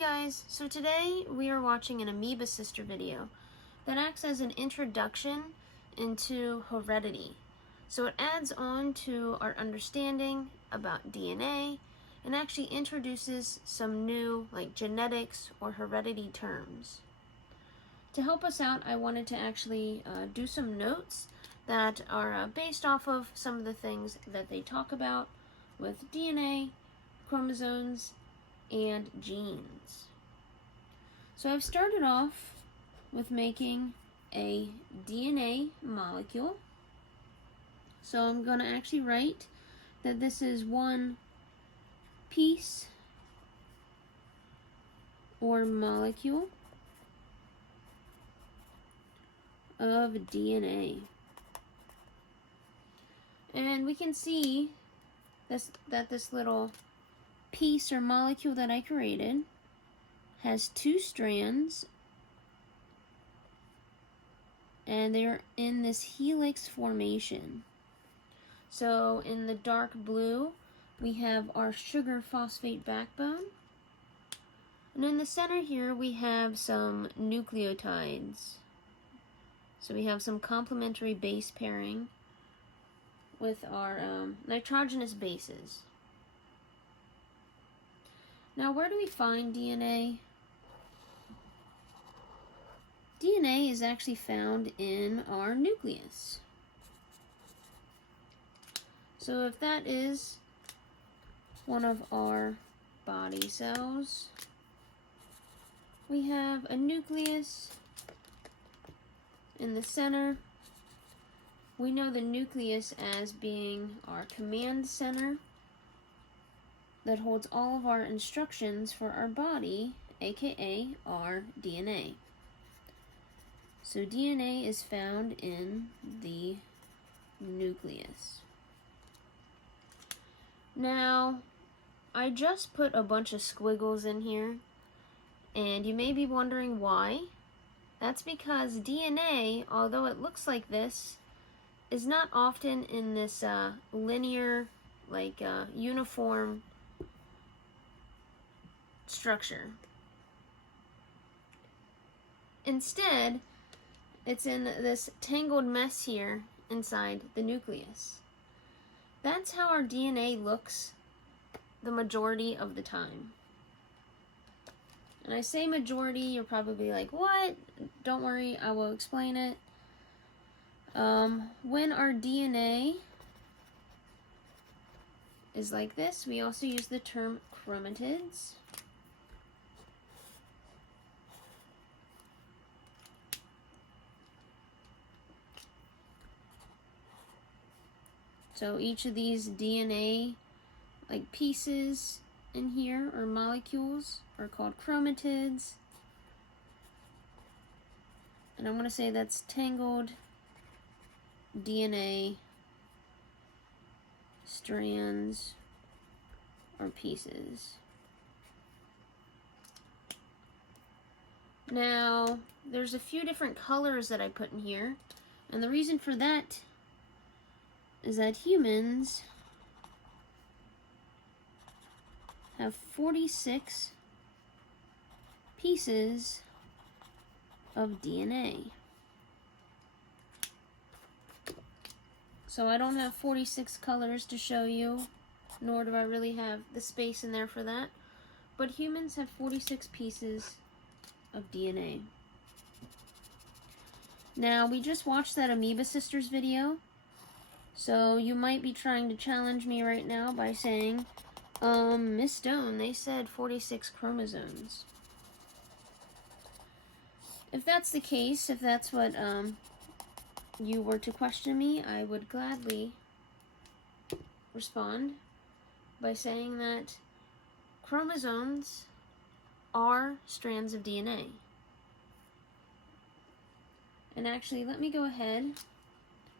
guys, so today we are watching an Amoeba Sister video that acts as an introduction into heredity. So it adds on to our understanding about DNA and actually introduces some new genetics or heredity terms. To help us out, I wanted to actually do some notes that are based off of some of the things that they talk about with DNA, chromosomes, and genes. So I've started off with making a DNA molecule. So I'm going to actually write that this is one piece or molecule of DNA. And we can see that this little piece or molecule that I created has two strands, and they're in this helix formation. So in the dark blue we have our sugar phosphate backbone, and in the center here we have some nucleotides. So we have some complementary base pairing with our nitrogenous bases. Now, where do we find DNA? DNA is actually found in our nucleus. So if that is one of our body cells, we have a nucleus in the center. We know the nucleus as being our command center that holds all of our instructions for our body, aka our DNA. So DNA is found in the nucleus. Now, I just put a bunch of squiggles in here, and you may be wondering why. That's because DNA, although it looks like this, is not often in this linear, uniform structure. Instead, it's in this tangled mess here inside the nucleus. That's how our DNA looks the majority of the time. And I say majority, you're probably like, what? Don't worry, I will explain it. When our DNA is like this, we also use the term chromatids. So each of these DNA pieces in here or molecules are called chromatids. And I'm going to say that's tangled DNA strands or pieces. Now, there's a few different colors that I put in here, and the reason for that is that humans have 46 pieces of DNA. So I don't have 46 colors to show you, nor do I really have the space in there for that, but humans have 46 pieces of DNA. Now, we just watched that Amoeba Sisters video, so you might be trying to challenge me right now by saying, Miss Stone, they said 46 chromosomes. If that's the case, if that's what you were to question me, I would gladly respond by saying that chromosomes are strands of DNA. And actually, let me go ahead.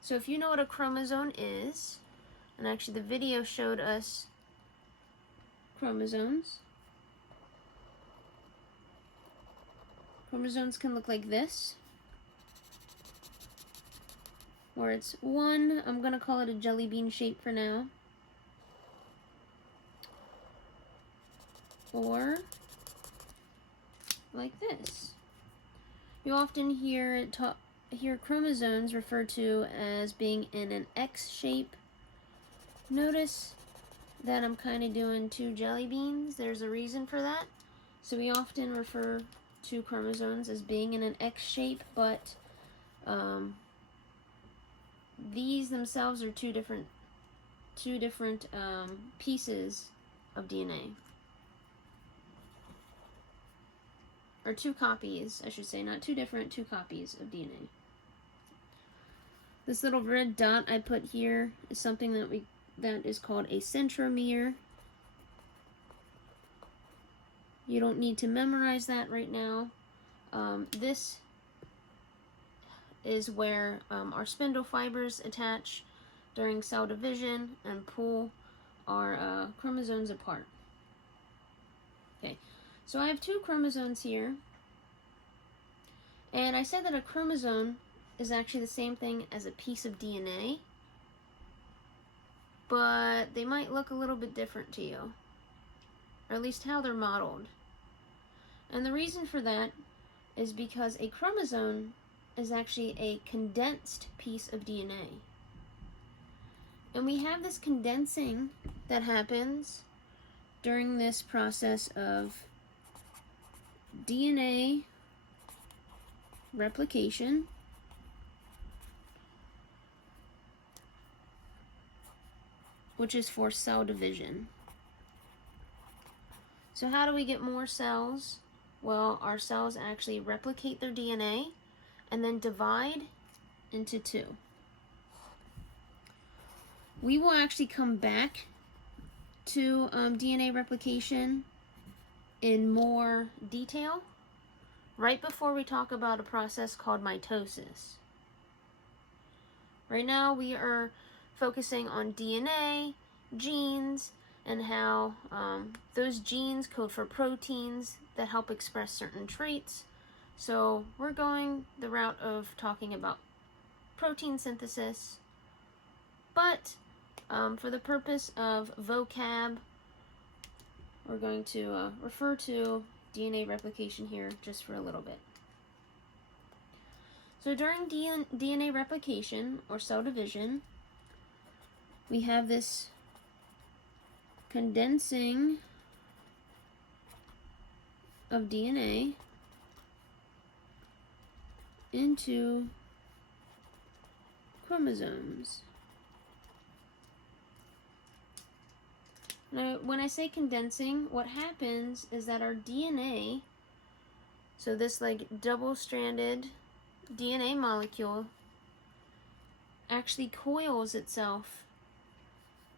So if you know what a chromosome is, and actually the video showed us chromosomes. Chromosomes can look like this, where it's one, I'm going to call it a jelly bean shape for now, or like this. You often hear chromosomes referred to as being in an X shape. Notice that I'm kind of doing two jelly beans. There's a reason for that. So we often refer to chromosomes as being in an X shape, but these themselves are two different pieces of DNA. Or two copies, I should say, not two different, two copies of DNA. This little red dot I put here is something that is called a centromere. You don't need to memorize that right now. This is where our spindle fibers attach during cell division and pull our chromosomes apart. Okay, so I have two chromosomes here. And I said that a chromosome is actually the same thing as a piece of DNA, but they might look a little bit different to you, or at least how they're modeled. And the reason for that is because a chromosome is actually a condensed piece of DNA. And we have this condensing that happens during this process of DNA replication, which is for cell division. So how do we get more cells? Well, our cells actually replicate their DNA and then divide into two. We will actually come back to DNA replication in more detail right before we talk about a process called mitosis. Right now we are focusing on DNA, genes, and how those genes code for proteins that help express certain traits. So we're going the route of talking about protein synthesis, but for the purpose of vocab, we're going to refer to DNA replication here just for a little bit. So during DNA replication or cell division, we have this condensing of DNA into chromosomes. Now, when I say condensing, what happens is that our DNA, so this like double-stranded DNA molecule, actually coils itself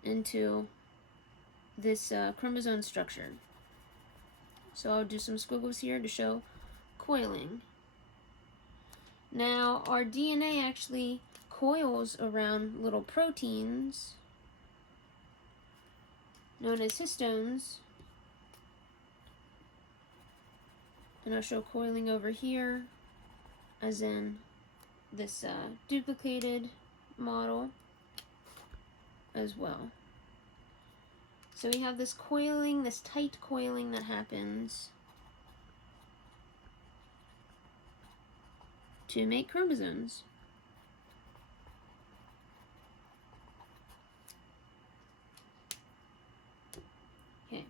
into this chromosome structure. So I'll do some squiggles here to show coiling. Now, our DNA actually coils around little proteins known as histones. And I'll show coiling over here, as in this duplicated model as well. So we have this coiling, this tight coiling that happens to make chromosomes. Okay.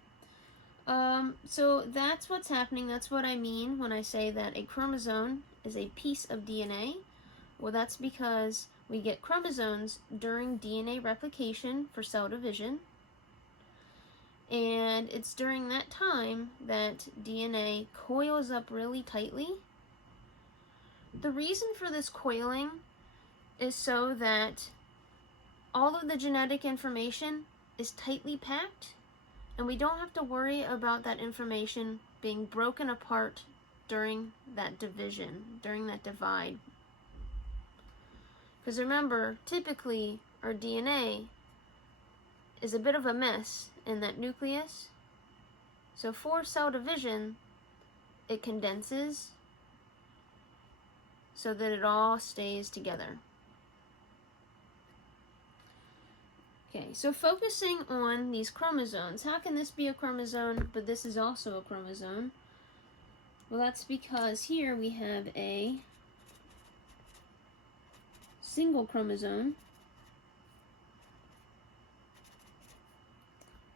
So that's what's happening. That's what I mean when I say that a chromosome is a piece of DNA. Well, that's because we get chromosomes during DNA replication for cell division. And it's during that time that DNA coils up really tightly. The reason for this coiling is so that all of the genetic information is tightly packed, and we don't have to worry about that information being broken apart during that division, during that divide. Because remember, typically our DNA is a bit of a mess in that nucleus. So for cell division, it condenses so that it all stays together. Okay, so focusing on these chromosomes, how can this be a chromosome, but this is also a chromosome? Well, that's because here we have a single chromosome,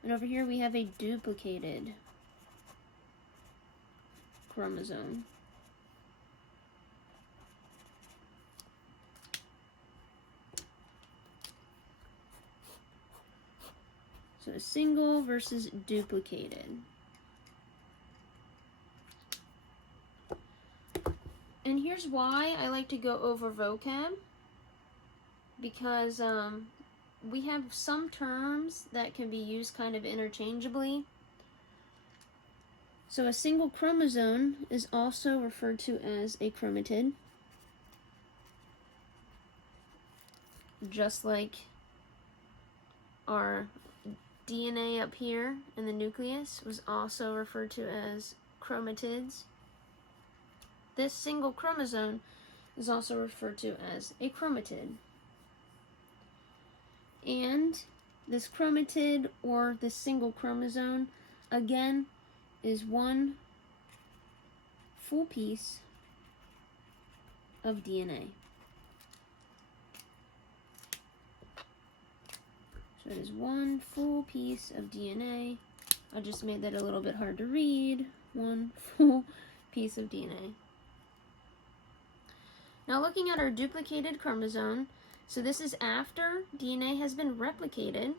and over here we have a duplicated chromosome. So a single versus duplicated. And here's why I like to go over vocab, because we have some terms that can be used kind of interchangeably. So a single chromosome is also referred to as a chromatid, just like our DNA up here in the nucleus was also referred to as chromatids. This single chromosome is also referred to as a chromatid. And this chromatid, or this single chromosome, again, is one full piece of DNA. So it is one full piece of DNA. I just made that a little bit hard to read. One full piece of DNA. Now looking at our duplicated chromosome, so this is after DNA has been replicated.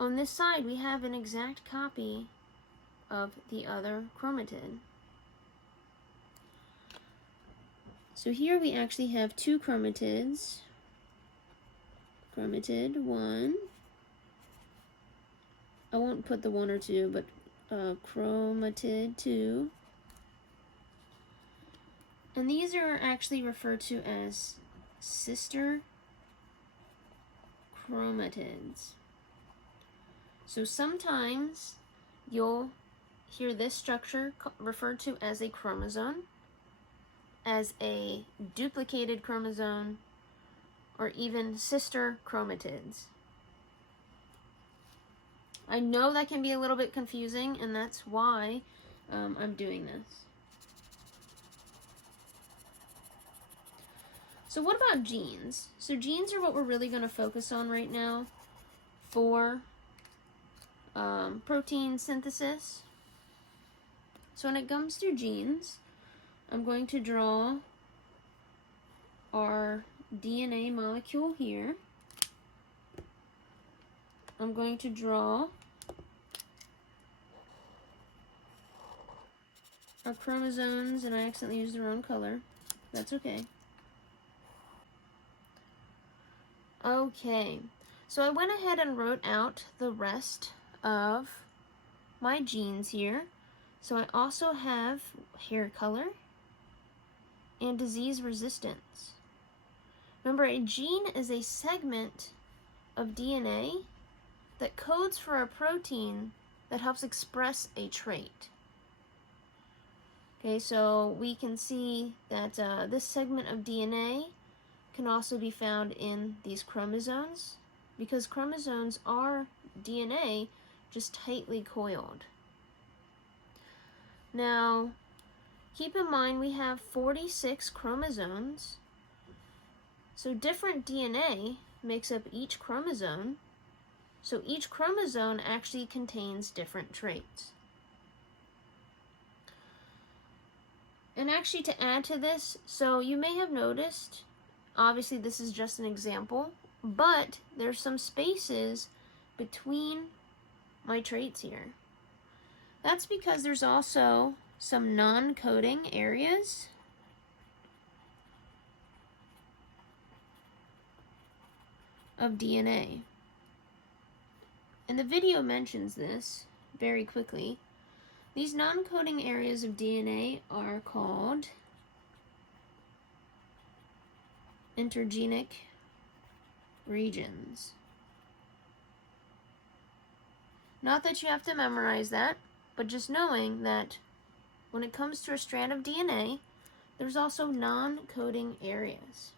On this side, we have an exact copy of the other chromatid. So here we actually have two chromatids. Chromatid 1. I won't put the 1 or 2, but chromatid 2. And these are actually referred to as sister chromatids. So sometimes you'll hear this structure referred to as a chromosome, as a duplicated chromosome, or even sister chromatids. I know that can be a little bit confusing, and that's why I'm doing this. So what about genes? So genes are what we're really going to focus on right now for protein synthesis. So when it comes to genes, I'm going to draw our DNA molecule here. I'm going to draw our chromosomes, and I accidentally used the wrong color. That's okay. Okay, so I went ahead and wrote out the rest of my genes here. So I also have hair color and disease resistance. Remember, a gene is a segment of DNA that codes for a protein that helps express a trait. Okay, so we can see that this segment of DNA can also be found in these chromosomes, because chromosomes are DNA, just tightly coiled. Now, keep in mind we have 46 chromosomes, so different DNA makes up each chromosome, so each chromosome actually contains different traits. And actually, to add to this, so you may have noticed, obviously this is just an example, but there's some spaces between my traits here. That's because there's also some non-coding areas of DNA. And the video mentions this very quickly. These non-coding areas of DNA are called intergenic regions. Not that you have to memorize that, but just knowing that when it comes to a strand of DNA, there's also non-coding areas.